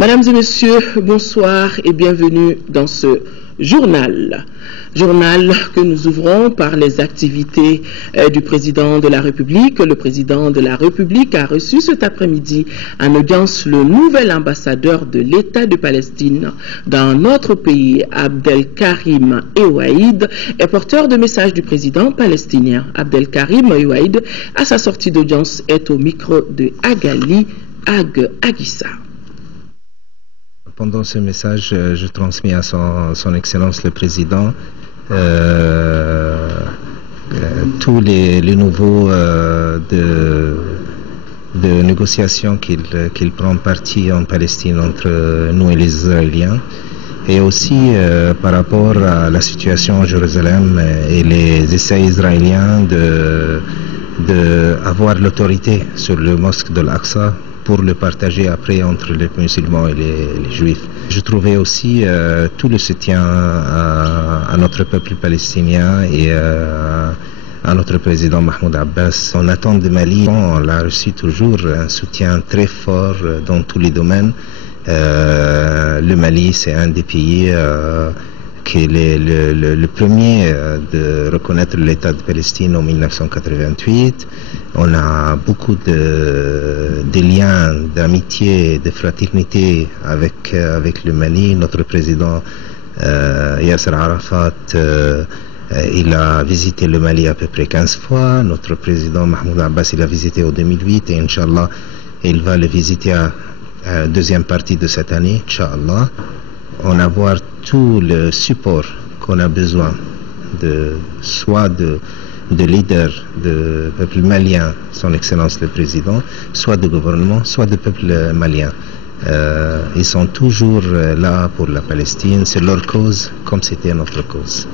Mesdames et messieurs, bonsoir et bienvenue dans ce journal. Journal que nous ouvrons par les activités du président de la République. Le président de la République a reçu cet après-midi en audience le nouvel ambassadeur de l'État de Palestine dans notre pays, Abdelkarim Eouaïd, est porteur de messages du président palestinien. Abdelkarim Eouaïd, à sa sortie d'audience, est au micro de Agali Aguissa. Pendant ce message, je transmets à son Excellence le Président tous les nouveaux de négociations qu'il prend parti en Palestine entre nous et les Israéliens, et aussi par rapport à la situation à Jérusalem et les essais israéliens d'avoir l'autorité sur le mosquée de l'Aqsa pour le partager après entre les musulmans et les juifs. Je trouvais aussi tout le soutien à notre peuple palestinien et à notre président Mahmoud Abbas. On attend de Mali, on a reçu toujours un soutien très fort dans tous les domaines. Le Mali, c'est un des pays qui est le premier de reconnaître l'État de Palestine en 1988. On a beaucoup de liens d'amitié, de fraternité avec le Mali. Notre président Yasser Arafat, il a visité le Mali à peu près 15 fois. Notre président Mahmoud Abbas, il a visité en 2008 et Inch'Allah, il va le visiter à la deuxième partie de cette année, Inch'Allah. On a avoir tout le support qu'on a besoin soit de leaders de peuple malien, son Excellence le Président, soit de gouvernement, soit de peuple malien. Ils sont toujours là pour la Palestine, c'est leur cause comme c'était notre cause.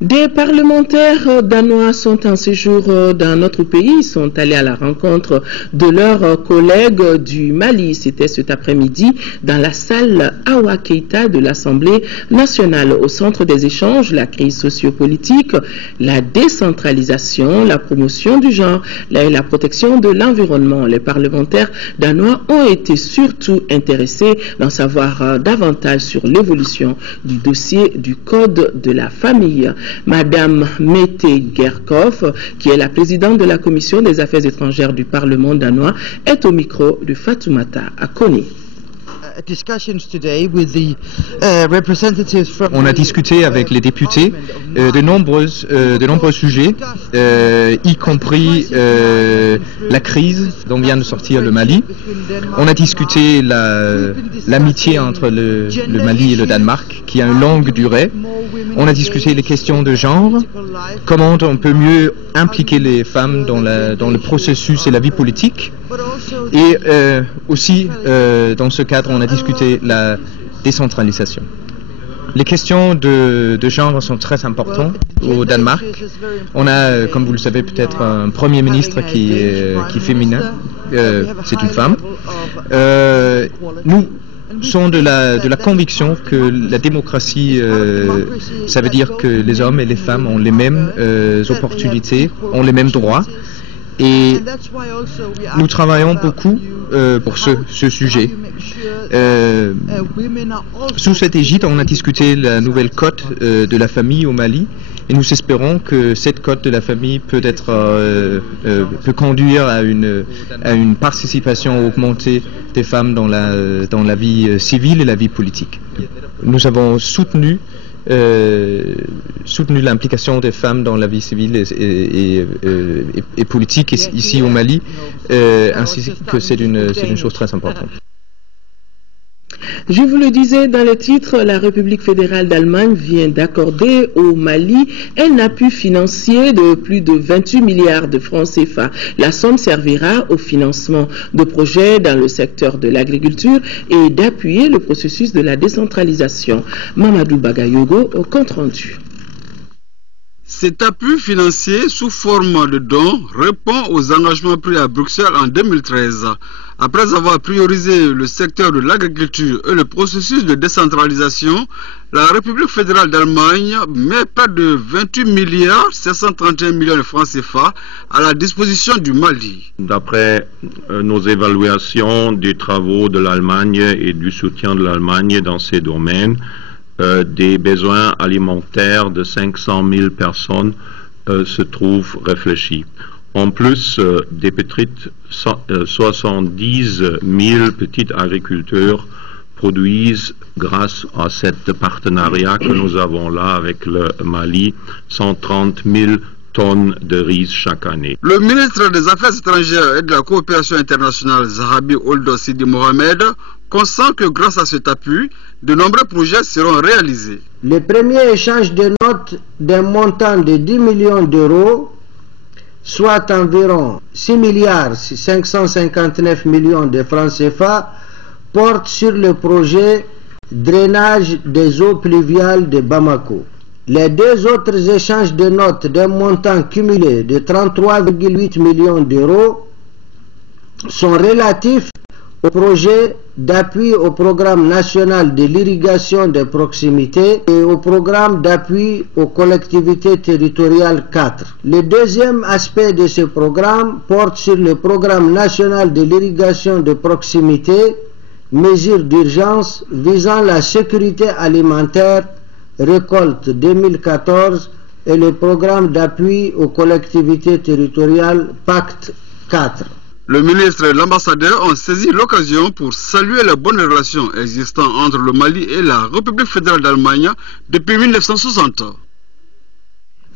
Des parlementaires danois sont en séjour dans notre pays. Ils sont allés à la rencontre de leurs collègues du Mali. C'était cet après-midi dans la salle Awa Keita de l'Assemblée nationale. Au centre des échanges, la crise sociopolitique, la décentralisation, la promotion du genre et la protection de l'environnement. Les parlementaires danois ont été surtout intéressés d'en savoir davantage sur l'évolution du dossier du Code de la famille. Madame Mette Gerkhoff, qui est la présidente de la Commission des Affaires étrangères du Parlement danois, est au micro de Fatoumata Akoni. On a discuté avec les députés de nombreux sujets, y compris la crise dont vient de sortir le Mali. On a discuté l'amitié entre le Mali et le Danemark, qui a une longue durée. On a discuté les questions de genre, comment on peut mieux impliquer les femmes dans le processus et la vie politique. Et aussi, dans ce cadre, on a discuté la décentralisation. Les questions de genre sont très importantes au Danemark. On a, comme vous le savez peut-être, un Premier ministre qui est féminin, c'est une femme. Nous sont de la conviction que la démocratie, ça veut dire que les hommes et les femmes ont les mêmes opportunités, ont les mêmes droits. Et nous travaillons beaucoup pour ce sujet. Sous cette égide, on a discuté la nouvelle cote de la famille au Mali, et nous espérons que cette cote de la famille peut conduire à une participation augmentée des femmes dans la vie civile et la vie politique. Nous avons soutenu l'implication des femmes dans la vie civile et politique ici au Mali, ainsi que c'est une chose très importante. Je vous le disais dans le titre, la République fédérale d'Allemagne vient d'accorder au Mali un appui financier de plus de 28 milliards de francs CFA. La somme servira au financement de projets dans le secteur de l'agriculture et d'appuyer le processus de la décentralisation. Mamadou Bagayogo au compte rendu. Cet appui financier sous forme de dons répond aux engagements pris à Bruxelles en 2013. Après avoir priorisé le secteur de l'agriculture et le processus de décentralisation, la République fédérale d'Allemagne met près de 28 milliards 731 millions de francs CFA à la disposition du Mali. D'après nos évaluations des travaux de l'Allemagne et du soutien de l'Allemagne dans ces domaines, des besoins alimentaires de 500 000 personnes se trouvent réfléchis. En plus, des petites 70 000 petits agriculteurs produisent, grâce à ce partenariat que nous avons là avec le Mali, 130 000 tonnes de riz chaque année. Le ministre des Affaires étrangères et de la coopération internationale, Zahabi Ould Sidi Mohamed, consent que grâce à cet appui, de nombreux projets seront réalisés. Le premier échange de notes d'un montant de 10 millions d'euros, soit environ 6 milliards 559 millions de francs CFA, porte sur le projet drainage des eaux pluviales de Bamako. Les deux autres échanges de notes d'un montant cumulé de 33,8 millions d'euros sont relatifs au projet d'appui au programme national de l'irrigation de proximité et au programme d'appui aux collectivités territoriales 4. Le deuxième aspect de ce programme porte sur le programme national de l'irrigation de proximité, mesures d'urgence visant la sécurité alimentaire, récolte 2014 et le programme d'appui aux collectivités territoriales Pacte 4. Le ministre et l'ambassadeur ont saisi l'occasion pour saluer les bonnes relations existantes entre le Mali et la République fédérale d'Allemagne depuis 1960.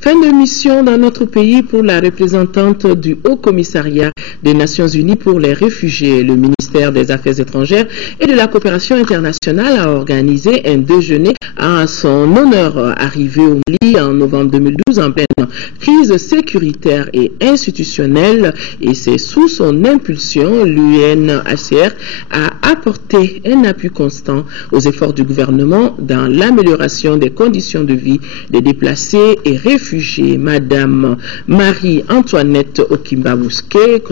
Fin de mission dans notre pays pour la représentante du Haut Commissariat des Nations Unies pour les réfugiés. Le ministère des Affaires étrangères et de la coopération internationale a organisé un déjeuner à son honneur. Arrivé au Mali en novembre 2012 en pleine crise sécuritaire et institutionnelle, et c'est sous son impulsion, l'UNHCR a apporté un appui constant aux efforts du gouvernement dans l'amélioration des conditions de vie des déplacés et réfugiés. Madame Marie-Antoinette Okimba-Bousquet,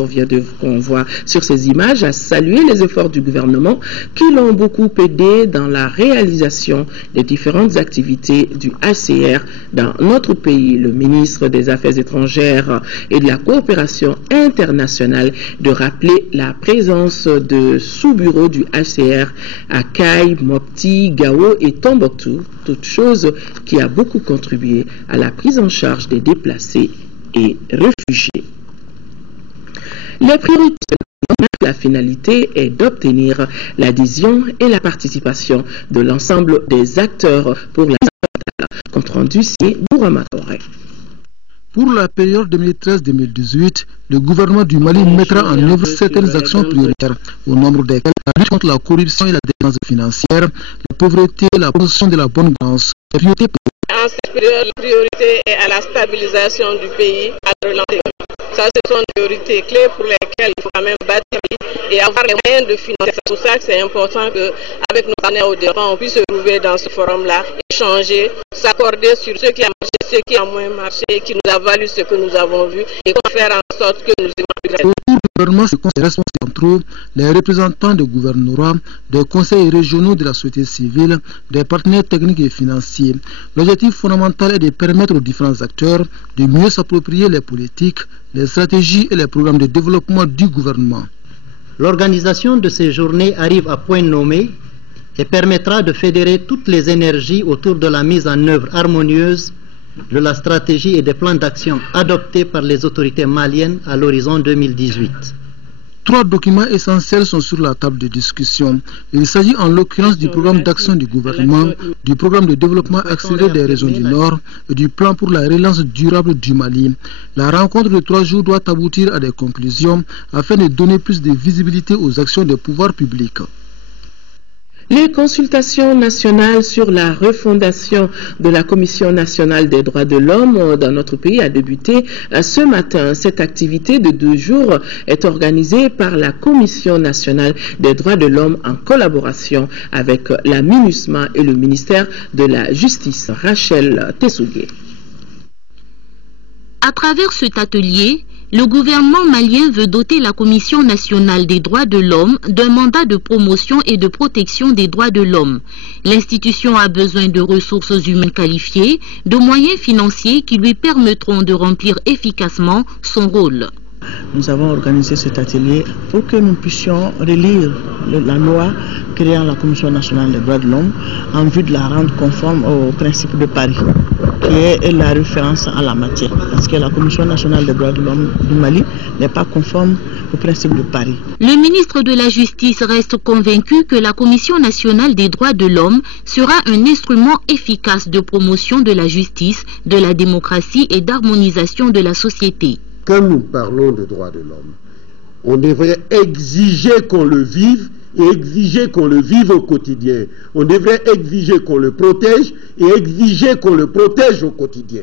qu'on voit sur ces images, a salué les efforts du gouvernement qui l'ont beaucoup aidé dans la réalisation des différentes activités du HCR dans notre pays. Le ministre des Affaires étrangères et de la coopération internationale de rappeler la présence de sous-bureaux du HCR à Kay, Mopti, Gao et Tombouctou, toute chose qui a beaucoup contribué à la prise en charge des déplacés et réfugiés. Les priorités de la finalité est d'obtenir l'adhésion et la participation de l'ensemble des acteurs pour la compte rendu signé Bourama Touré. Pour la période 2013-2018, le gouvernement du Mali mettra en œuvre certaines actions prioritaires, au nombre desquelles la lutte contre la corruption et la délinquance financière, la pauvreté, la promotion de la bonne gouvernance. En cette période, la priorité est à la stabilisation du pays, à la relance. Ça, ce sont des priorités clés pour lesquelles il faut quand même bâtir et avoir les moyens de financer. C'est pour ça que c'est important qu'avec nos partenaires au départ, on puisse se trouver dans ce forum-là, échanger, s'accorder sur ce qui a marché, ce qui a moins marché, qui nous a valu ce que nous avons vu et faire en sorte que nous ayons le gouvernement se conseille responsable entre eux, les représentants de gouvernorat, des conseils régionaux de la société civile, des partenaires techniques et financiers. L'objectif fondamental est de permettre aux différents acteurs de mieux s'approprier les politiques, les stratégies et les programmes de développement du gouvernement. L'organisation de ces journées arrive à point nommé et permettra de fédérer toutes les énergies autour de la mise en œuvre harmonieuse de la stratégie et des plans d'action adoptés par les autorités maliennes à l'horizon 2018. 3 documents essentiels sont sur la table de discussion. Il s'agit en l'occurrence du programme d'action du gouvernement, du programme de développement accéléré des régions du Nord et du plan pour la relance durable du Mali. La rencontre de 3 jours doit aboutir à des conclusions afin de donner plus de visibilité aux actions des pouvoirs publics. Les consultations nationales sur la refondation de la Commission nationale des droits de l'homme dans notre pays a débuté ce matin. Cette activité de 2 jours est organisée par la Commission nationale des droits de l'homme en collaboration avec la MINUSMA et le ministère de la Justice. Rachel Tessougué. À travers cet atelier, le gouvernement malien veut doter la Commission nationale des droits de l'homme d'un mandat de promotion et de protection des droits de l'homme. L'institution a besoin de ressources humaines qualifiées, de moyens financiers qui lui permettront de remplir efficacement son rôle. Nous avons organisé cet atelier pour que nous puissions relire la loi créant la Commission nationale des droits de l'homme en vue de la rendre conforme au principe de Paris, qui est la référence à la matière. Parce que la Commission nationale des droits de l'homme du Mali n'est pas conforme au principe de Paris. Le ministre de la Justice reste convaincu que la Commission nationale des droits de l'homme sera un instrument efficace de promotion de la justice, de la démocratie et d'harmonisation de la société. Quand nous parlons de droits de l'homme, on devrait exiger qu'on le vive et exiger qu'on le vive au quotidien. On devrait exiger qu'on le protège et exiger qu'on le protège au quotidien.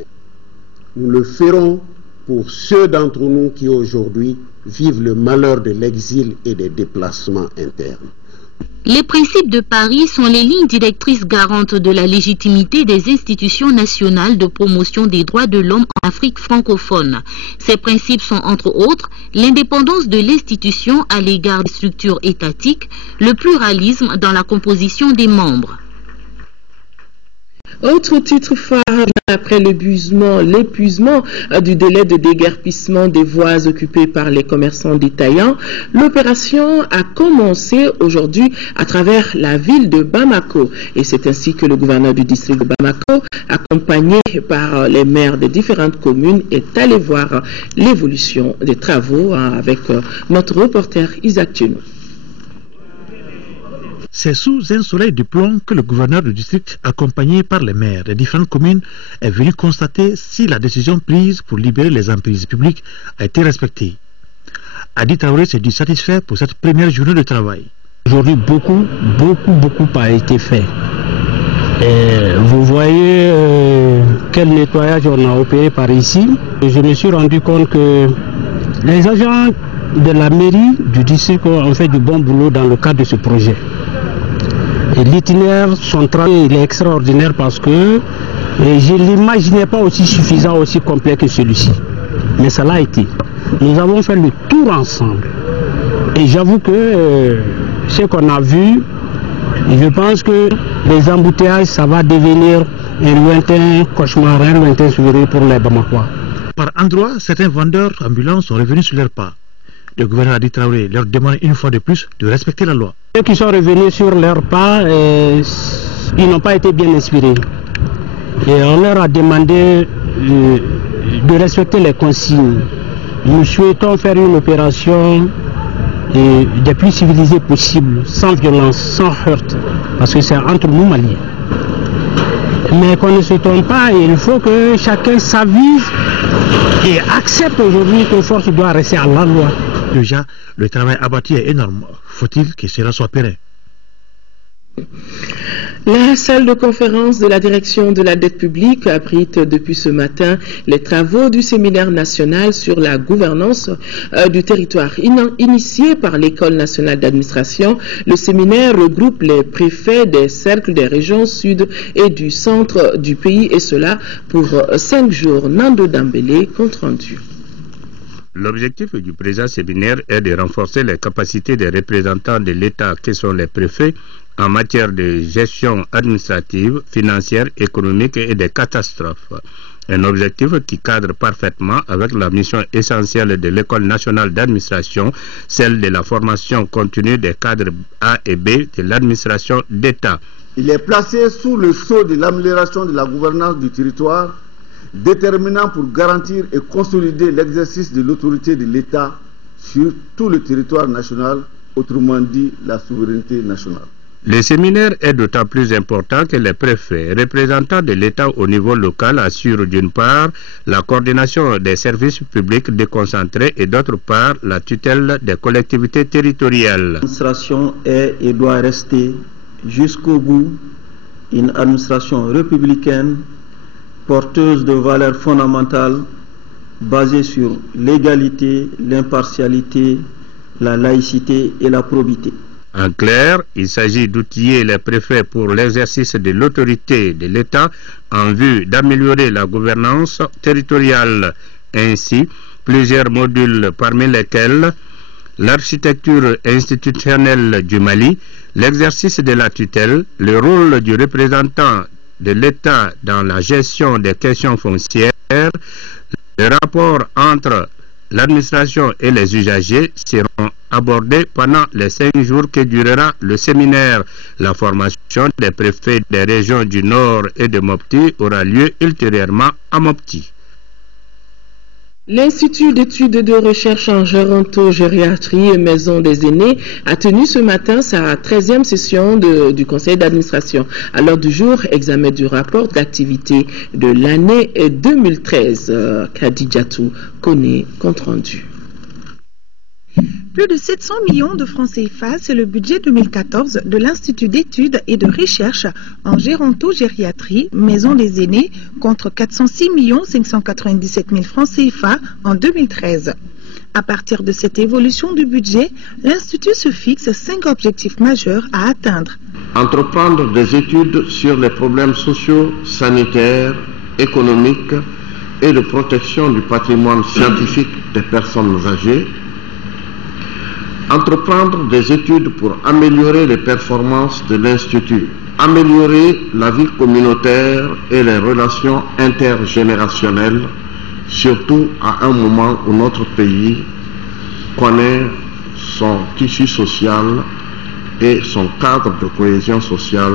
Nous le ferons pour ceux d'entre nous qui aujourd'hui vivent le malheur de l'exil et des déplacements internes. Les principes de Paris sont les lignes directrices garantes de la légitimité des institutions nationales de promotion des droits de l'homme en Afrique francophone. Ces principes sont entre autres l'indépendance de l'institution à l'égard des structures étatiques, le pluralisme dans la composition des membres. Autre titre phare, après l'épuisement du délai de déguerpissement des voies occupées par les commerçants détaillants, l'opération a commencé aujourd'hui à travers la ville de Bamako. Et c'est ainsi que le gouverneur du district de Bamako, accompagné par les maires des différentes communes, est allé voir l'évolution des travaux avec notre reporter Isaac Tchenou. C'est sous un soleil de plomb que le gouverneur du district, accompagné par les maires des différentes communes, est venu constater si la décision prise pour libérer les emprises publiques a été respectée. Adi Traoré s'est dit satisfait pour cette première journée de travail. Aujourd'hui, beaucoup a été fait. Et vous voyez quel nettoyage on a opéré par ici. Et je me suis rendu compte que les agents de la mairie du district ont fait du bon boulot dans le cadre de ce projet. Et l'itinéraire, son travail, il est extraordinaire parce que je ne l'imaginais pas aussi suffisant, aussi complet que celui-ci. Mais ça l'a été. Nous avons fait le tour ensemble. Et j'avoue que ce qu'on a vu, je pense que les embouteillages, ça va devenir un lointain cauchemar, un lointain souvenir pour les Bamakois. Par endroits, certains vendeurs ambulants sont revenus sur leurs pas. Le gouverneur Adi Traoré leur demande une fois de plus de respecter la loi. Ceux qui sont revenus sur leurs pas, ils n'ont pas été bien inspirés. Et on leur a demandé de respecter les consignes. Nous souhaitons faire une opération des plus civilisées possible, sans violence, sans heurte, parce que c'est entre nous Maliens. Mais qu'on ne se trompe pas, il faut que chacun s'avise et accepte aujourd'hui que force doit rester à la loi. Déjà, le travail abattu est énorme. Faut-il que cela soit pérenne? La salle de conférence de la direction de la dette publique abrite depuis ce matin les travaux du séminaire national sur la gouvernance du territoire. Initié par l'École nationale d'administration, le séminaire regroupe les préfets des cercles des régions sud et du centre du pays, et cela pour 5 jours. Nando Dambélé, compte rendu. L'objectif du présent séminaire est de renforcer les capacités des représentants de l'État qui sont les préfets en matière de gestion administrative, financière, économique et des catastrophes. Un objectif qui cadre parfaitement avec la mission essentielle de l'École nationale d'administration, celle de la formation continue des cadres A et B de l'administration d'État. Il est placé sous le sceau de l'amélioration de la gouvernance du territoire, déterminant pour garantir et consolider l'exercice de l'autorité de l'État sur tout le territoire national, autrement dit la souveraineté nationale. Le séminaire est d'autant plus important que les préfets, représentants de l'État au niveau local, assurent d'une part la coordination des services publics déconcentrés et d'autre part la tutelle des collectivités territoriales. L'administration est et doit rester jusqu'au bout une administration républicaine porteuse de valeurs fondamentales basées sur l'égalité, l'impartialité, la laïcité et la probité. En clair, il s'agit d'outiller les préfets pour l'exercice de l'autorité de l'État en vue d'améliorer la gouvernance territoriale, ainsi plusieurs modules parmi lesquels l'architecture institutionnelle du Mali, l'exercice de la tutelle, le rôle du représentant de l'État dans la gestion des questions foncières, le rapport entre l'administration et les usagers seront abordés pendant les 5 jours que durera le séminaire. La formation des préfets des régions du Nord et de Mopti aura lieu ultérieurement à Mopti. L'Institut d'études et de recherche en gérontogériatrie et maison des aînés a tenu ce matin sa 13e session du conseil d'administration. À l'heure du jour, examen du rapport d'activité de l'année 2013. Khadijatou connaît compte rendu. Plus de 700 millions de francs CFA, c'est le budget 2014 de l'Institut d'études et de recherche en gérontogériatrie, maison des aînés, contre 406 597 000 francs CFA en 2013. À partir de cette évolution du budget, l'Institut se fixe 5 objectifs majeurs à atteindre. Entreprendre des études sur les problèmes sociaux, sanitaires, économiques et de protection du patrimoine scientifique des personnes âgées. Entreprendre des études pour améliorer les performances de l'Institut, améliorer la vie communautaire et les relations intergénérationnelles, surtout à un moment où notre pays connaît son tissu social et son cadre de cohésion sociale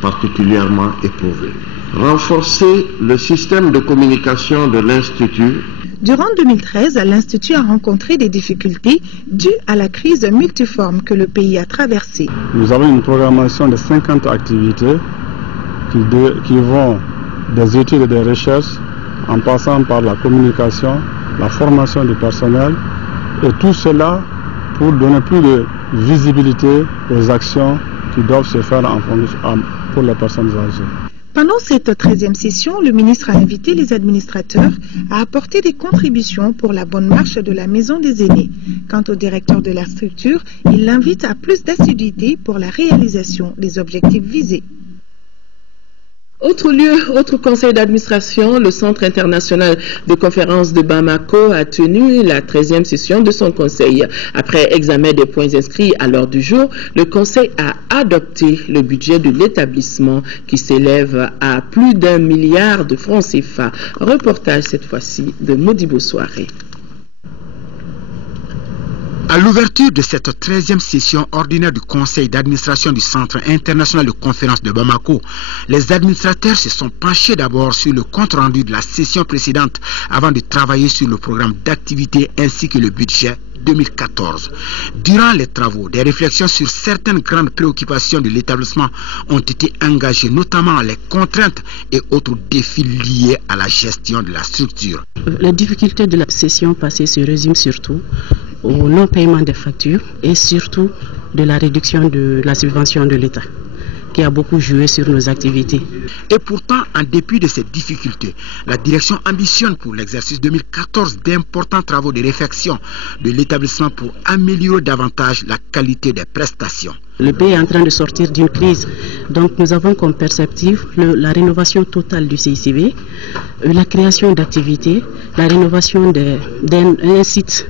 particulièrement éprouvé. Renforcer le système de communication de l'Institut. Durant 2013, l'Institut a rencontré des difficultés dues à la crise multiforme que le pays a traversée. Nous avons une programmation de 50 activités qui vont des études et des recherches en passant par la communication, la formation du personnel et tout cela pour donner plus de visibilité aux actions qui doivent se faire pour les personnes âgées. Pendant cette 13e session, le ministre a invité les administrateurs à apporter des contributions pour la bonne marche de la maison des aînés. Quant au directeur de la structure, il l'invite à plus d'assiduité pour la réalisation des objectifs visés. Autre lieu, autre conseil d'administration, le Centre international de conférences de Bamako a tenu la 13e session de son conseil. Après examen des points inscrits à l'ordre du jour, le conseil a adopté le budget de l'établissement qui s'élève à plus d'1 milliard de francs CFA. Reportage cette fois-ci de Modibo Soirée. À l'ouverture de cette 13e session ordinaire du conseil d'administration du Centre international de conférences de Bamako, les administrateurs se sont penchés d'abord sur le compte-rendu de la session précédente avant de travailler sur le programme d'activité ainsi que le budget 2014. Durant les travaux, des réflexions sur certaines grandes préoccupations de l'établissement ont été engagées, notamment les contraintes et autres défis liés à la gestion de la structure. La difficulté de la session passée se résume surtout au non-paiement des factures et surtout de la réduction de la subvention de l'État, qui a beaucoup joué sur nos activités. Et pourtant, en dépit de ces difficultés, la direction ambitionne pour l'exercice 2014 d'importants travaux de réflexion de l'établissement pour améliorer davantage la qualité des prestations. Le pays est en train de sortir d'une crise, donc nous avons comme perspective la rénovation totale du CICB, la création d'activités, la rénovation d'un site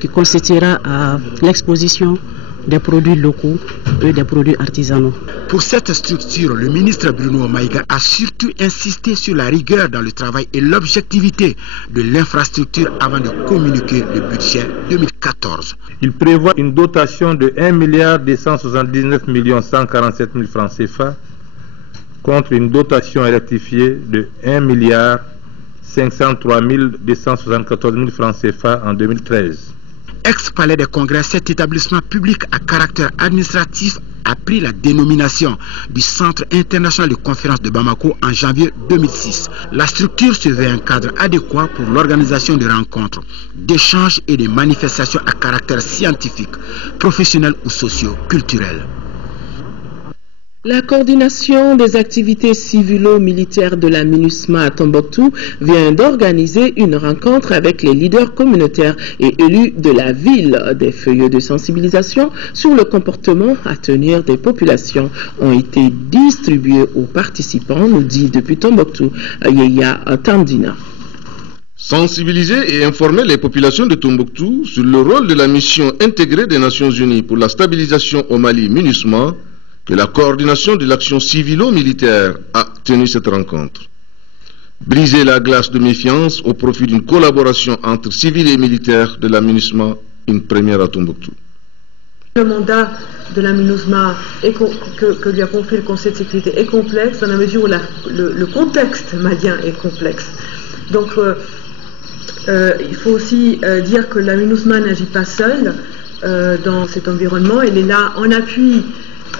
qui constituera à l'exposition des produits locaux et des produits artisanaux. Pour cette structure, le ministre Bruno Maïga a surtout insisté sur la rigueur dans le travail et l'objectivité de l'infrastructure avant de communiquer le budget 2014. Il prévoit une dotation de 1 279 147 000 francs CFA contre une dotation rectifiée de 1 503 274 000 francs CFA en 2013. Ex-palais des congrès, cet établissement public à caractère administratif a pris la dénomination du Centre international de conférences de Bamako en janvier 2006. La structure se veut un cadre adéquat pour l'organisation de rencontres, d'échanges et de manifestations à caractère scientifique, professionnel ou socio-culturel. La coordination des activités civilo-militaires de la MINUSMA à Tombouctou vient d'organiser une rencontre avec les leaders communautaires et élus de la ville. Des feuillets de sensibilisation sur le comportement à tenir des populations ont été distribués aux participants, nous dit depuis Tombouctou Yeya Tandina. Sensibiliser et informer les populations de Tombouctou sur le rôle de la mission intégrée des Nations Unies pour la stabilisation au Mali, MINUSMA, que la coordination de l'action civilo-militaire a tenu cette rencontre. Briser la glace de méfiance au profit d'une collaboration entre civils et militaires de la MINUSMA, une première à Tombouctou. Le mandat de la MINUSMA que lui a confié le Conseil de sécurité est complexe dans la mesure où le contexte malien est complexe. Donc il faut aussi dire que la MINUSMA n'agit pas seule dans cet environnement. Elle est là en appui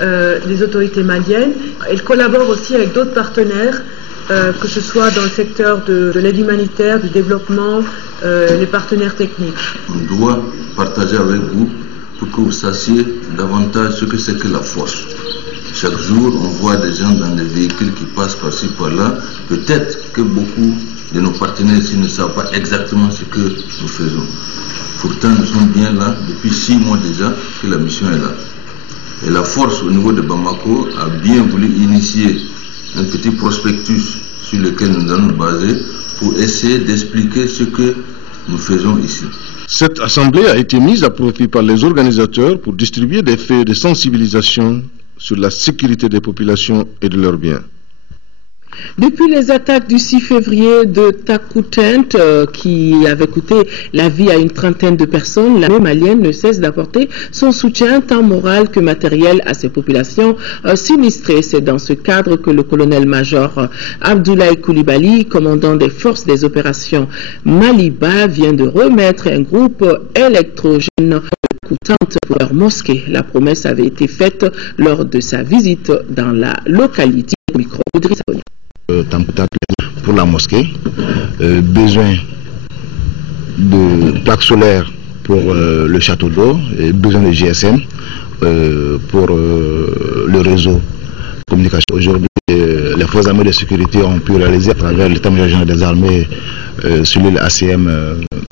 des autorités maliennes. Elle collabore aussi avec d'autres partenaires, que ce soit dans le secteur de l'aide humanitaire, du développement, les partenaires techniques. On doit partager avec vous pour que vous sachiez davantage ce que c'est que la force. Chaque jour, on voit des gens dans des véhicules qui passent par-ci, par-là. Peut-être que beaucoup de nos partenaires ici ne savent pas exactement ce que nous faisons. Pourtant, nous sommes bien là depuis 6 mois déjà que la mission est là. Et la force au niveau de Bamako a bien voulu initier un petit prospectus sur lequel nous allons nous baser pour essayer d'expliquer ce que nous faisons ici. Cette assemblée a été mise à profit par les organisateurs pour distribuer des faits de sensibilisation sur la sécurité des populations et de leurs biens. Depuis les attaques du 6 février de Takoutent qui avaient coûté la vie à une trentaine de personnes, l'armée malienne ne cesse d'apporter son soutien tant moral que matériel à ces populations sinistrées. C'est dans ce cadre que le colonel-major Abdoulaye Koulibaly, commandant des forces des opérations Maliba, vient de remettre un groupe électrogène coûtante pour leur mosquée. La promesse avait été faite lors de sa visite dans la localité micro pour la mosquée, besoin de plaques solaires pour le château d'eau, besoin de GSM pour le réseau communication. Aujourd'hui, les forces armées de sécurité ont pu réaliser à travers l'état-major général des armées sur l'île ACM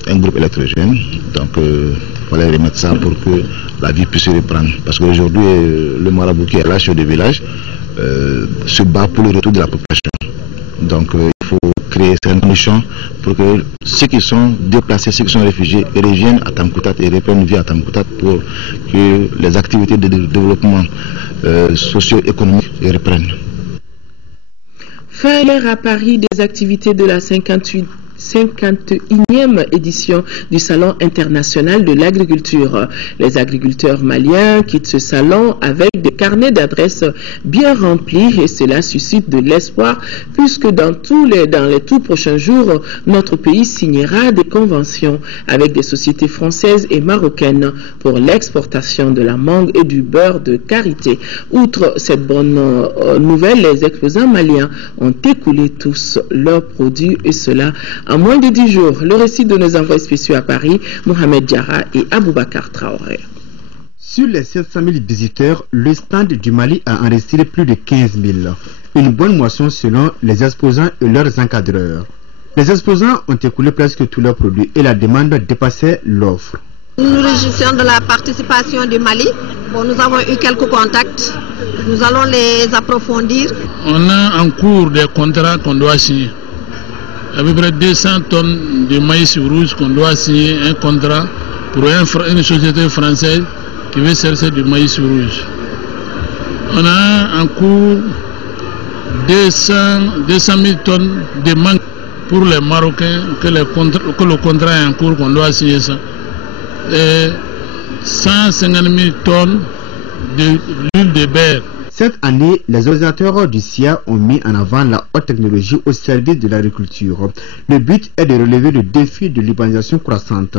un groupe électrogène. Donc il fallait remettre ça pour que la vie puisse reprendre. Parce qu'aujourd'hui, le marabout qui est là sur des villages se bat pour le retour de la population. Donc il faut créer certaines conditions pour que ceux qui sont déplacés, ceux qui sont réfugiés reviennent à Tamkoutat et reprennent une vie à Tamkoutat pour que les activités de développement socio-économique reprennent. Fin hier à Paris des activités de la 51e édition du Salon international de l'agriculture. Les agriculteurs maliens quittent ce salon avec des carnets d'adresses bien remplis et cela suscite de l'espoir puisque dans les tout prochains jours, notre pays signera des conventions avec des sociétés françaises et marocaines pour l'exportation de la mangue et du beurre de karité. Outre cette bonne nouvelle, les exposants maliens ont écoulé tous leurs produits et cela en moins de 10 jours. Le récit de nos envois spéciaux à Paris, Mohamed Diarra et Aboubakar Traoré. Sur les 700 000 visiteurs, le stand du Mali a enregistré plus de 15 000. Une bonne moisson selon les exposants et leurs encadreurs. Les exposants ont écoulé presque tous leurs produits et la demande dépassait l'offre. Nous nous réjouissons de la participation du Mali. Nous avons eu quelques contacts. Nous allons les approfondir. On a en cours des contrats qu'on doit signer. À peu près 200 tonnes de maïs rouge qu'on doit signer un contrat pour une société française qui veut chercher du maïs rouge. On a en cours 200 000 tonnes de mangue pour les Marocains, que le contrat est en cours, qu'on doit signer ça. Et 150 000 tonnes d'huile de beurre. Cette année, les organisateurs du SIA ont mis en avant la haute technologie au service de l'agriculture. Le but est de relever le défi de l'urbanisation croissante.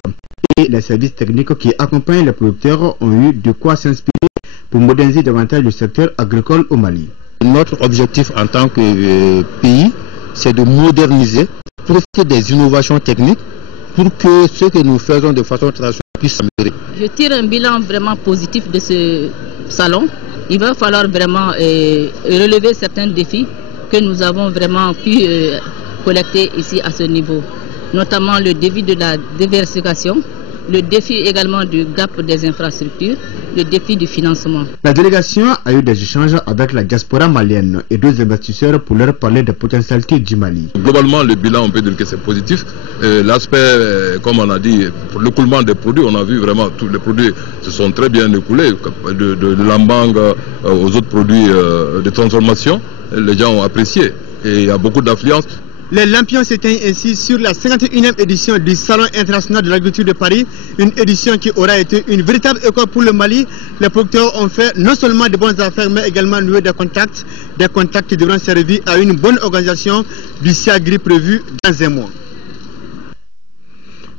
Et les services techniques qui accompagnent les producteurs ont eu de quoi s'inspirer pour moderniser davantage le secteur agricole au Mali. Notre objectif en tant que pays, c'est de moderniser, profiter des innovations techniques pour que ce que nous faisons de façon traditionnelle puisse s'améliorer. Je tire un bilan vraiment positif de ce salon. Il va falloir vraiment relever certains défis que nous avons vraiment pu collecter ici à ce niveau, notamment le défi de la diversification, le défi également du gap des infrastructures, le défi du financement. La délégation a eu des échanges avec la diaspora malienne et deux investisseurs pour leur parler des potentialités du Mali. Globalement, le bilan, on peut dire que c'est positif. L'aspect, comme on a dit, pour l'écoulement des produits, on a vu vraiment tous les produits se sont très bien écoulés, de l'ambang aux autres produits de transformation. Les gens ont apprécié et il y a beaucoup d'affluence. Les lampions s'éteignent ainsi sur la 51e édition du Salon international de l'agriculture de Paris, une édition qui aura été une véritable école pour le Mali. Les producteurs ont fait non seulement de bonnes affaires, mais également noué des contacts qui devront servir à une bonne organisation du SIAGRI prévu dans un mois.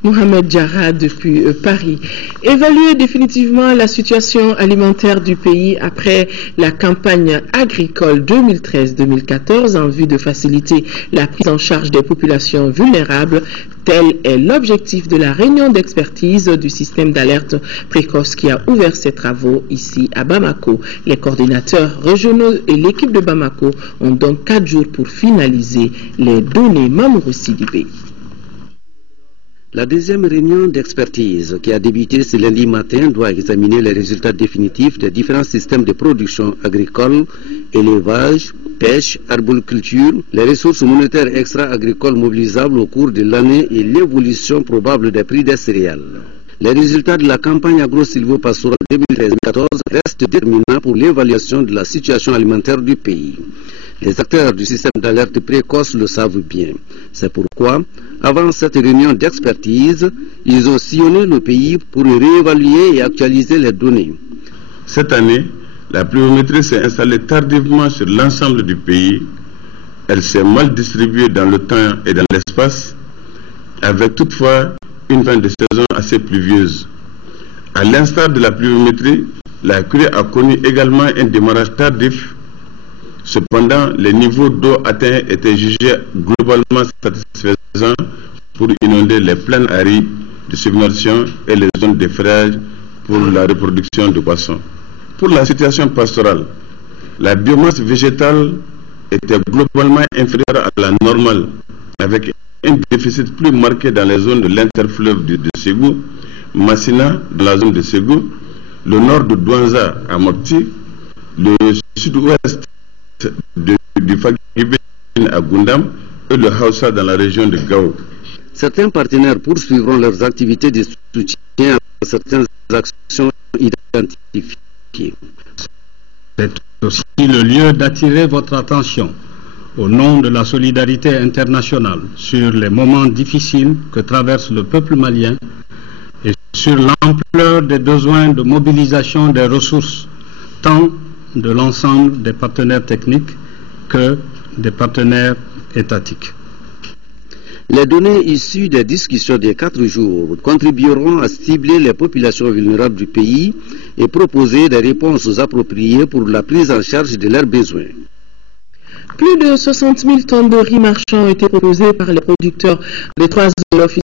Mohamed Diarra depuis Paris. Évaluer définitivement la situation alimentaire du pays après la campagne agricole 2013-2014 en vue de faciliter la prise en charge des populations vulnérables, tel est l'objectif de la réunion d'expertise du système d'alerte précoce qui a ouvert ses travaux ici à Bamako. Les coordinateurs régionaux et l'équipe de Bamako ont donc 4 jours pour finaliser les données. Mamourou Sidibé. La deuxième réunion d'expertise qui a débuté ce lundi matin doit examiner les résultats définitifs des différents systèmes de production agricole, élevage, pêche, arboriculture, les ressources monétaires extra-agricoles mobilisables au cours de l'année et l'évolution probable des prix des céréales. Les résultats de la campagne agro-silvopastorale 2013-2014 restent déterminants pour l'évaluation de la situation alimentaire du pays. Les acteurs du système d'alerte précoce le savent bien. C'est pourquoi, avant cette réunion d'expertise, ils ont sillonné le pays pour réévaluer et actualiser les données. Cette année, la pluviométrie s'est installée tardivement sur l'ensemble du pays. Elle s'est mal distribuée dans le temps et dans l'espace, avec toutefois une fin de saison assez pluvieuse. À l'instar de la pluviométrie, la crue a connu également un démarrage tardif. Cependant, les niveaux d'eau atteints étaient jugés globalement satisfaisants pour inonder les plaines arides de submersion et les zones de fraises pour la reproduction de poissons. Pour la situation pastorale, la biomasse végétale était globalement inférieure à la normale, avec un déficit plus marqué dans les zones de l'interfleuve de Ségou, Massina dans la zone de Ségou, le nord de Douanza à Mopti, le sud-ouest du Fagibé à Gundam et le Hausa dans la région de Gao. Certains partenaires poursuivront leurs activités de soutien à certaines actions identifiées. C'est aussi le lieu d'attirer votre attention au nom de la solidarité internationale sur les moments difficiles que traverse le peuple malien et sur l'ampleur des besoins de mobilisation des ressources, tant de l'ensemble des partenaires techniques que des partenaires étatiques. Les données issues des discussions des 4 jours contribueront à cibler les populations vulnérables du pays et proposer des réponses appropriées pour la prise en charge de leurs besoins. Plus de 60 000 tonnes de riz marchand ont été proposées par les producteurs des 3 offices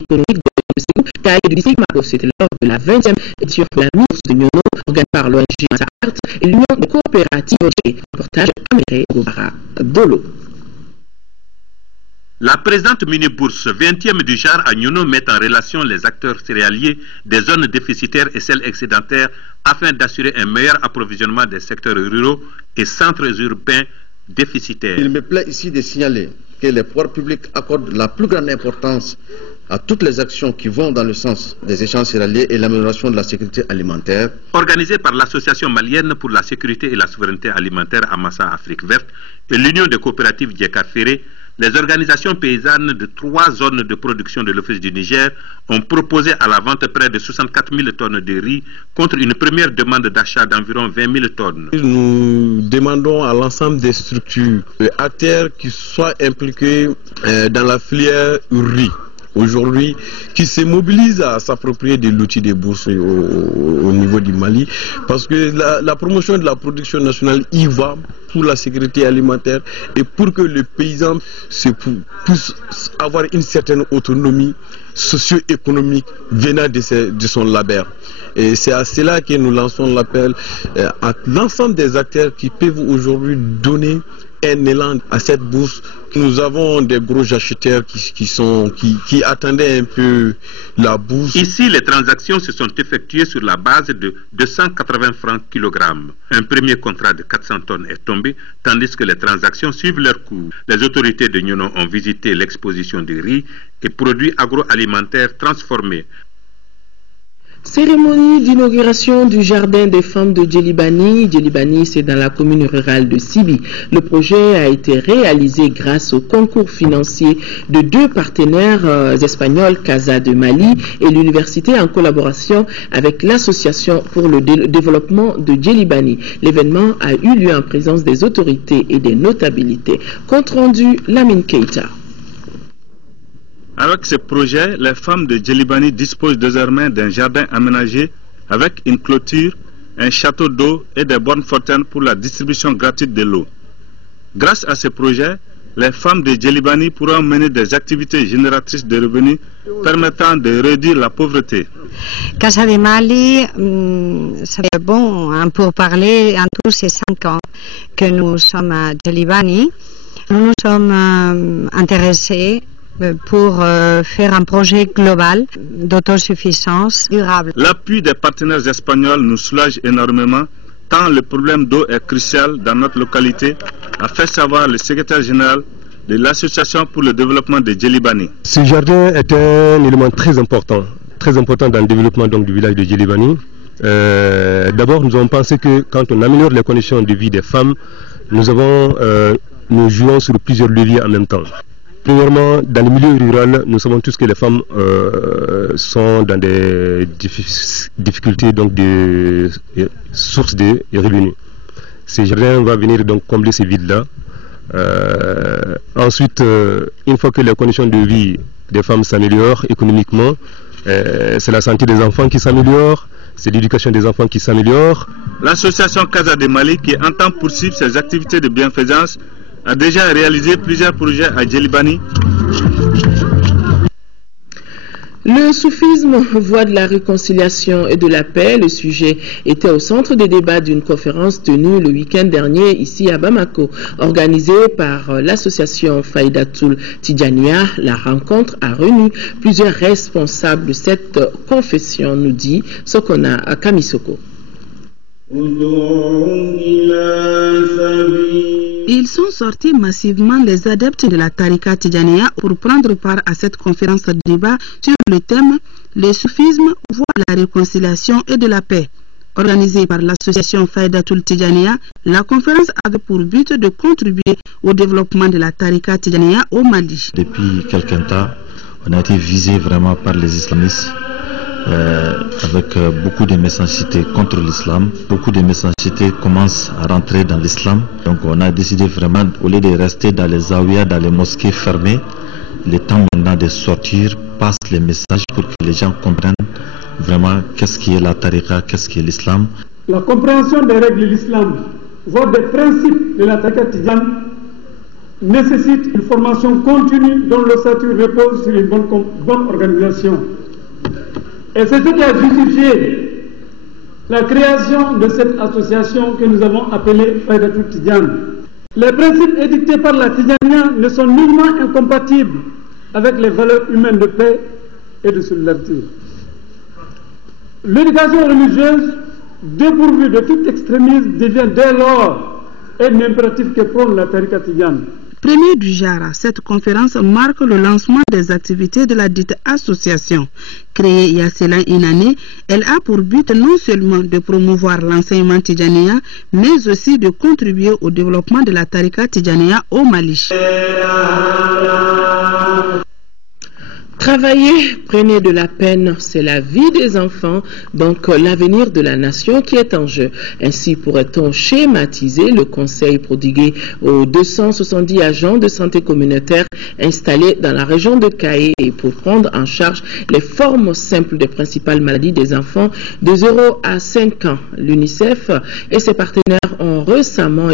économiques de Ségou, Taï et du district Mako. C'était lors de la 20e édition de la Mousse de Nyono, organisée par l'ONG Massart et l'Union des coopératives. Reportage Améré Gobara Dolo. La présente mini-bourse 20e du genre à Nyono met en relation les acteurs céréaliers des zones déficitaires et celles excédentaires afin d'assurer un meilleur approvisionnement des secteurs ruraux et centres urbains déficitaires. Il me plaît ici de signaler que les pouvoirs publics accordent la plus grande importance à toutes les actions qui vont dans le sens des échanges céréaliers et l'amélioration de la sécurité alimentaire. Organisée par l'Association malienne pour la sécurité et la souveraineté alimentaire Amassa Afrique verte et l'Union des coopératives Dieka Ferré, les organisations paysannes de 3 zones de production de l'Office du Niger ont proposé à la vente près de 64 000 tonnes de riz contre une première demande d'achat d'environ 20 000 tonnes. Nous demandons à l'ensemble des structures et acteurs qui soient impliqués dans la filière riz aujourd'hui, qui se mobilisent à s'approprier de l'outil des bourses au niveau du Mali, parce que la promotion de la production nationale y va pour la sécurité alimentaire et pour que le paysan puisse avoir une certaine autonomie socio-économique venant de son labeur. Et c'est à cela que nous lançons l'appel à l'ensemble des acteurs qui peuvent aujourd'hui donner un élan à cette bourse. Nous avons des gros acheteurs qui attendaient un peu la bourse. Ici, les transactions se sont effectuées sur la base de 280 francs kilogramme. Un premier contrat de 400 tonnes est tombé, tandis que les transactions suivent leur cours. Les autorités de Nyono ont visité l'exposition de riz et produits agroalimentaires transformés. Cérémonie d'inauguration du jardin des femmes de Djelibani. Djelibani, c'est dans la commune rurale de Sibi. Le projet a été réalisé grâce au concours financier de deux partenaires espagnols, Casa de Mali et l'université, en collaboration avec l'association pour le développement de Djelibani. L'événement a eu lieu en présence des autorités et des notabilités. Compte rendu, Lamine Keita. Avec ce projet, les femmes de Djelibani disposent désormais d'un jardin aménagé avec une clôture, un château d'eau et des bornes fontaines pour la distribution gratuite de l'eau. Grâce à ce projet, les femmes de Djelibani pourront mener des activités génératrices de revenus permettant de réduire la pauvreté. Casa de Mali, ça fait bon pour parler en tous ces 5 ans que nous sommes à Djelibani. Nous nous sommes intéressés pour faire un projet global d'autosuffisance durable. L'appui des partenaires espagnols nous soulage énormément, tant le problème d'eau est crucial dans notre localité, a fait savoir le secrétaire général de l'association pour le développement de Djelibani. Ce jardin est un élément très important dans le développement du village de Djelibani. D'abord, nous avons pensé que quand on améliore les conditions de vie des femmes, nous jouons sur plusieurs leviers en même temps. Premièrement, dans le milieu rural, nous savons tous que les femmes sont dans des difficultés de sources de revenus. Ce jardin va venir donc combler ces vides-là. Ensuite, une fois que les conditions de vie des femmes s'améliorent économiquement, c'est la santé des enfants qui s'améliore, c'est l'éducation des enfants qui s'améliore. L'association Casa de Mali, qui entend poursuivre ses activités de bienfaisance, a déjà réalisé plusieurs projets à Djelibani. Le soufisme, voie de la réconciliation et de la paix, le sujet était au centre des débats d'une conférence tenue le week-end dernier ici à Bamako, organisée par l'association Faïdatoul Tidjania. La rencontre a réuni plusieurs responsables de cette confession, nous dit Sokona Kamisoko. Ils sont sortis massivement, les adeptes de la Tarika Tidjania, pour prendre part à cette conférence de débat sur le thème « Le soufisme, voie de la réconciliation et de la paix ». Organisée par l'association Faïdatoul Tidjania, la conférence avait pour but de contribuer au développement de la Tarika Tidjania au Mali. Depuis quelques temps, on a été visé vraiment par les islamistes. Avec beaucoup de méchanceté contre l'islam. Beaucoup de méchanceté commencent à rentrer dans l'islam. Donc on a décidé vraiment, au lieu de rester dans les zawiyas, dans les mosquées fermées, il est temps maintenant de sortir, passer les messages pour que les gens comprennent vraiment qu'est-ce qui est la tariqa, qu'est-ce qui est l'islam. La compréhension des règles de l'islam, voire des principes de la tariqa tidjane, nécessite une formation continue dont le statut repose sur une bonne organisation. Et c'est ce qui a justifié la création de cette association que nous avons appelée Faïdatoul Tidjane. Les principes édictés par la Tidjania ne sont nullement incompatibles avec les valeurs humaines de paix et de solidarité. L'éducation religieuse, dépourvue de tout extrémisme, devient dès lors un impératif que prône la Tarika Tidjane. Premier du genre, cette conférence marque le lancement des activités de la dite association. Créée il y a cela une année, elle a pour but non seulement de promouvoir l'enseignement tidjanien, mais aussi de contribuer au développement de la Tarika Tidjania au Mali. Travailler, prenez de la peine, c'est la vie des enfants, donc l'avenir de la nation qui est en jeu. Ainsi pourrait-on schématiser le conseil prodigué aux 270 agents de santé communautaire installés dans la région de Kaé pour prendre en charge les formes simples des principales maladies des enfants de 0 à 5 ans. L'UNICEF et ses partenaires ont récemment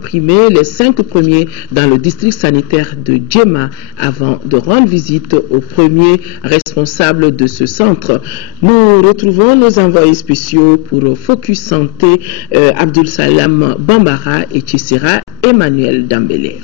primé les 5 premiers dans le district sanitaire de Djema avant de rendre rendre visite au premier responsable de ce centre. Nous retrouvons nos envoyés spéciaux pour Focus Santé, Abdul Salam Bambara et Tchissera Emmanuel Dambélé.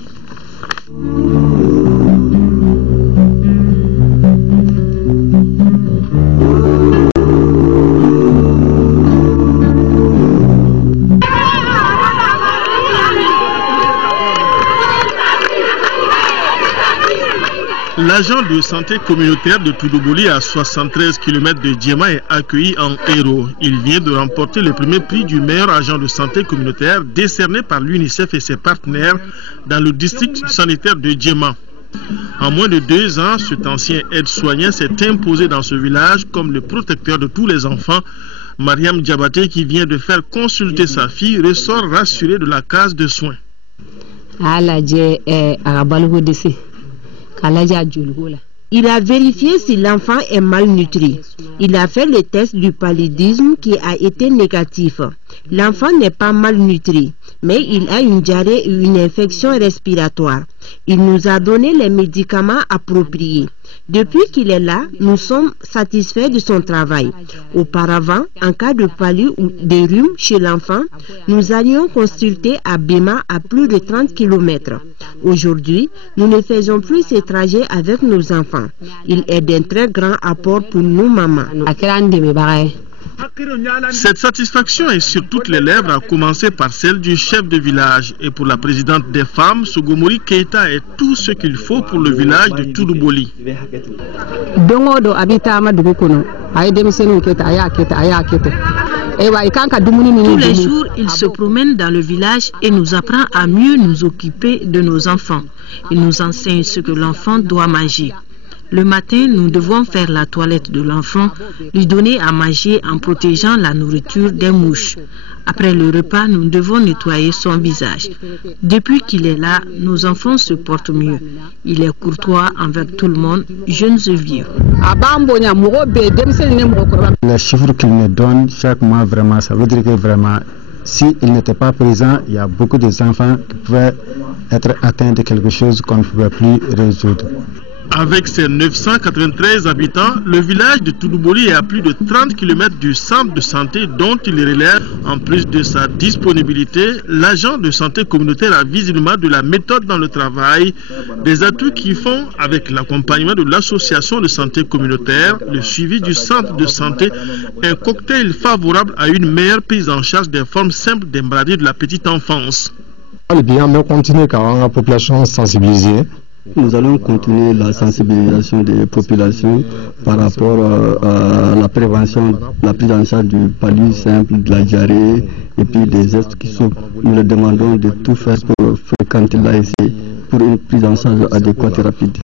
L'agent de santé communautaire de Toudouboli à 73 km de Djema est accueilli en héros. Il vient de remporter le premier prix du meilleur agent de santé communautaire décerné par l'UNICEF et ses partenaires dans le district sanitaire de Djema. En moins de 2 ans, cet ancien aide-soignant s'est imposé dans ce village comme le protecteur de tous les enfants. Mariam Diabaté, qui vient de faire consulter sa fille, ressort rassurée de la case de soins. Il a vérifié si l'enfant est malnutri. Il a fait le test du paludisme qui a été négatif. L'enfant n'est pas malnutri, mais il a une diarrhée et une infection respiratoire. Il nous a donné les médicaments appropriés. Depuis qu'il est là, nous sommes satisfaits de son travail. Auparavant, en cas de palu ou de rhume chez l'enfant, nous allions consulter à Bema à plus de 30 km. Aujourd'hui, nous ne faisons plus ces trajets avec nos enfants. Il est d'un très grand apport pour nous, maman. Cette satisfaction est sur toutes les lèvres, à commencer par celle du chef de village. Et pour la présidente des femmes, Sogomori Keita est tout ce qu'il faut pour le village de Toudouboli. Tous les jours, il se promène dans le village et nous apprend à mieux nous occuper de nos enfants. Il nous enseigne ce que l'enfant doit manger. Le matin, nous devons faire la toilette de l'enfant, lui donner à manger en protégeant la nourriture des mouches. Après le repas, nous devons nettoyer son visage. Depuis qu'il est là, nos enfants se portent mieux. Il est courtois envers tout le monde, jeunes et vieux. Les chiffres qu'il me donne chaque mois, vraiment, ça veut dire que vraiment, s'il n'était pas présent, il y a beaucoup d'enfants qui pouvaient être atteints de quelque chose qu'on ne pouvait plus résoudre. Avec ses 993 habitants, le village de Toudouboli est à plus de 30 km du centre de santé dont il relève. En plus de sa disponibilité, l'agent de santé communautaire a visiblement de la méthode dans le travail, des atouts qui font, avec l'accompagnement de l'association de santé communautaire, le suivi du centre de santé, un cocktail favorable à une meilleure prise en charge des formes simples des maladies de la petite enfance. On continue car la population sensibilisée. Nous allons continuer la sensibilisation des populations par rapport à la prévention, la prise en charge du palud simple, de la diarrhée et puis des gestes qui sont. Nous leur demandons de tout faire pour fréquenter l'ASC pour une prise en charge adéquate et rapide.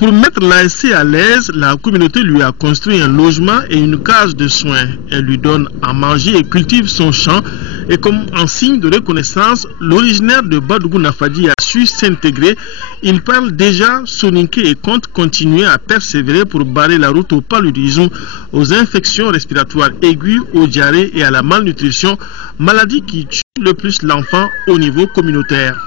Pour mettre l'ASC à l'aise, la communauté lui a construit un logement et une case de soins. Elle lui donne à manger et cultive son champ. Et comme en signe de reconnaissance, l'originaire de Badougou Nafadi a su s'intégrer. Il parle déjà soninké et compte continuer à persévérer pour barrer la route au paludisme, aux infections respiratoires aiguës, aux diarrhées et à la malnutrition, maladie qui tue le plus l'enfant au niveau communautaire.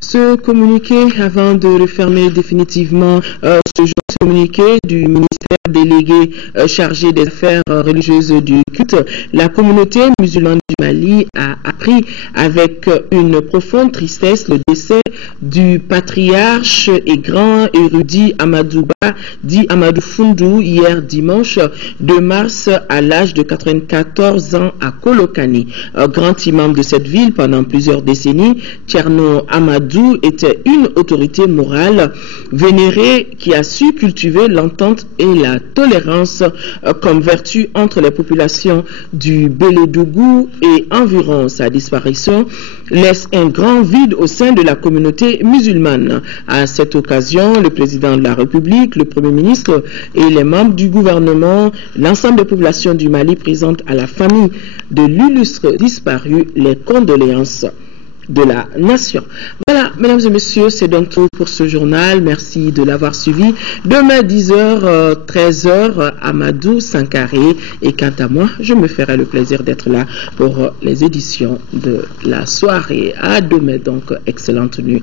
Ce communiqué, avant de refermer définitivement ce jour, ce communiqué du ministère délégué chargé des affaires religieuses du culte, la communauté musulmane du Mali a appris avec une profonde tristesse le décès du patriarche et grand érudit Amadouba, dit Amadou Foundou, hier dimanche 2 mars à l'âge de 94 ans à Kolokani. Grand imam de cette ville pendant plusieurs décennies, Tcherno Amadou était une autorité morale vénérée qui a su que cultiver l'entente et la tolérance comme vertu entre les populations du Bélédougou et environ. Sa disparition laisse un grand vide au sein de la communauté musulmane. À cette occasion, le président de la République, le Premier ministre et les membres du gouvernement, l'ensemble des populations du Mali présentent à la famille de l'illustre disparu les condoléances de la nation. Voilà, mesdames et messieurs, c'est donc tout pour ce journal. Merci de l'avoir suivi. Demain, 10h, 13h, Amadou Sankaré. Et quant à moi, je me ferai le plaisir d'être là pour les éditions de la soirée. À demain, donc, excellente nuit.